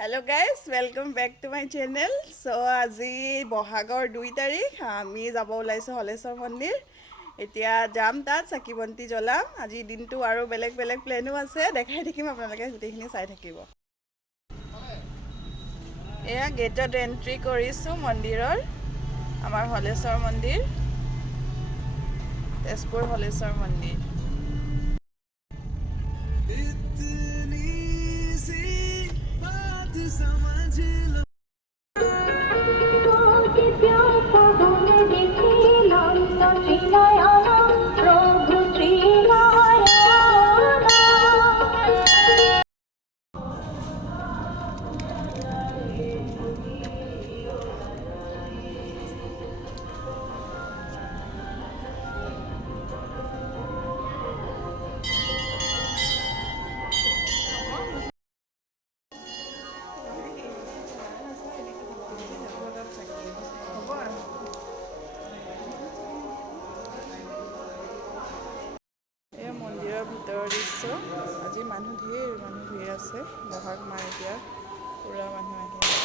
Hello guys, welcome back to my channel. So আজি বহাগৰ 2 তাৰিখ আমি যাব ওলাইছো হলেশ্বৰ মন্দিৰ। এতিয়া যাম তাত চাকি বন্তি জ্বলাম। আজি দিনটো আৰু বেলেগ বেলেগ প্লেনো আছে, দেখাই থাকিম আপোনালোকে গোটেইখিনি চাই থাকিব। এয়া গেটত এন্ট্ৰি কৰিছো মন্দিৰৰ, আমাৰ হলেশ্বৰ মন্দিৰ, তেজপুৰ হলেশ্বৰ মন্দিৰ। ভিতৰৰ দৃশ্য। আজি মানুহ ভিৰ আছে, বহাগ মাহ এতিয়া পুৰা মানুহ আহি আছে।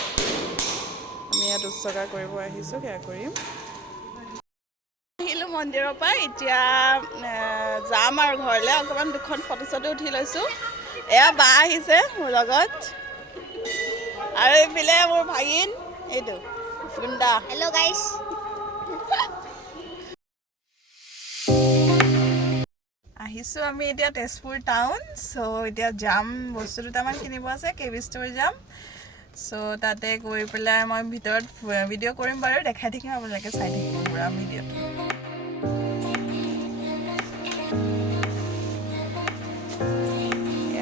আমি ইয়াত উৎসৰ্গা কৰিব আহিছোঁ, সেয়া কৰিম। আহিলোঁ মন্দিৰৰ পৰা, এতিয়া যাম আৰু ঘৰলৈ। অকণমান দুখন ফটো চটো উঠি লৈছোঁ। এয়া বা আহিছে মোৰ লগত, আৰু এইফালে মোৰ ভাগিন এইটো গুণ্ডা। হেল্ল' গাইছ। আহিছোঁ আমি এতিয়া তেজপুৰ টাউন। চ' এতিয়া যাম, বস্তু দুটামান কিনিব আছে, কেবি ষ্ট'ৰ যাম। চ' তাতে গৈ পেলাই মই ভিতৰত ভিডিঅ' কৰিম বাৰু, দেখাই থাকিম, আপোনালোকে চাই থাকিব পুৰা ভিডিঅ'টো।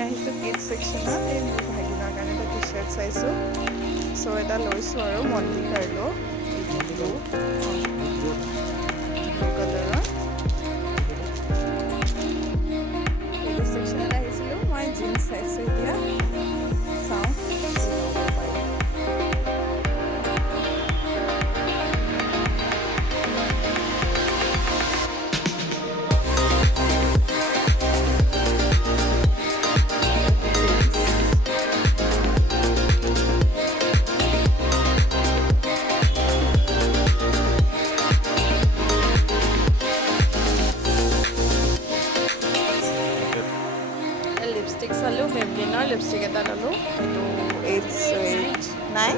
আহিছোঁ কিডছ ছেকশ্যনত, এই মোৰ ভাগিনৰ কাৰণে এটা টি চাৰ্ট চাইছোঁ। চ' এটা লৈছোঁ আৰু মন্দিৰ কাৰ্লো ব্লু কালাৰৰ। ছেকশ্যনত আহিছিলোঁ, মই জিন্স চাইছোঁ। এতিয়া চাওঁ লিপষ্টিক চালোঁ, মেবলিনৰ লিপষ্টিক এটা ল'লোঁ, এইটো 889।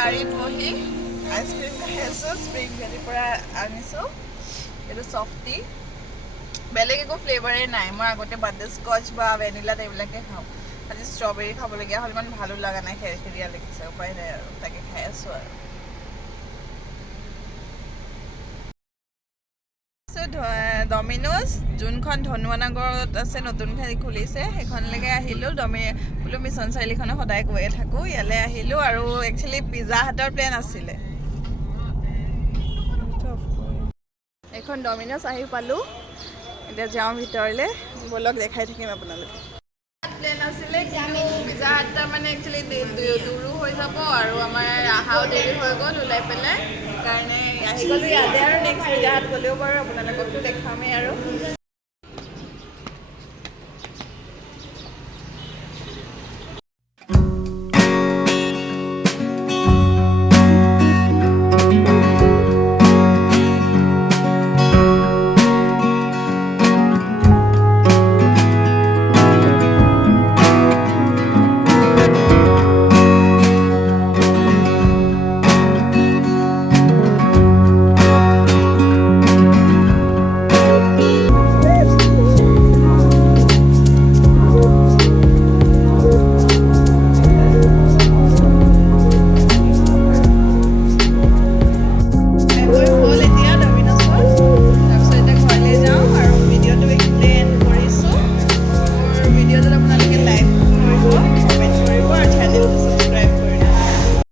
গাড়ীত বহি আইচক্ৰীম খাই আছোঁ, স্প্ৰিং ভেলীৰ পৰা আনিছোঁ। এইটো চফটি, বেলেগ একো ফ্লেভাৰেই নাই। মই আগতে বাটাৰস্কচ বা ভেনিলা এইবিলাকে খাওঁ, আজি ষ্ট্ৰবেৰী খাবলগীয়া হ'ল। ইমান ভালো লগা নাই, খেৰখেৰীয়া লাগিছে, উপায় নাই আৰু তাকে খাই আছোঁ আৰু। ডমিন'জ যোনখন ধনুৱানগৰত আছে, নতুনকৈ খুলিছে, সেইখনলৈকে আহিলোঁ। বোলো মিছন চাৰিআলিখনত সদায় গৈয়ে থাকোঁ, ইয়ালৈ আহিলোঁ। আৰু একচুৱেলি পিজ্জা হাটৰ প্লেন আছিলে। এইখন ডমিন'জ আহি পালোঁ, এতিয়া যাওঁ ভিতৰলৈ, বলক দেখাই থাকিম আপোনালোকে। প্লেন আছিলে, কিন্তু পিজ্জা হাট মানে একচুৱেলি দূৰো হৈ যাব, আৰু আমাৰ অহাও দেৰি হৈ গ'ল ওলাই পেলাই। সেইকাৰণে আহি গ'লোঁ ইয়াতে, আৰু নেক্সট পিজ্জা হাট গ'লেও বাৰু আপোনালোককতো দেখামেই আৰু।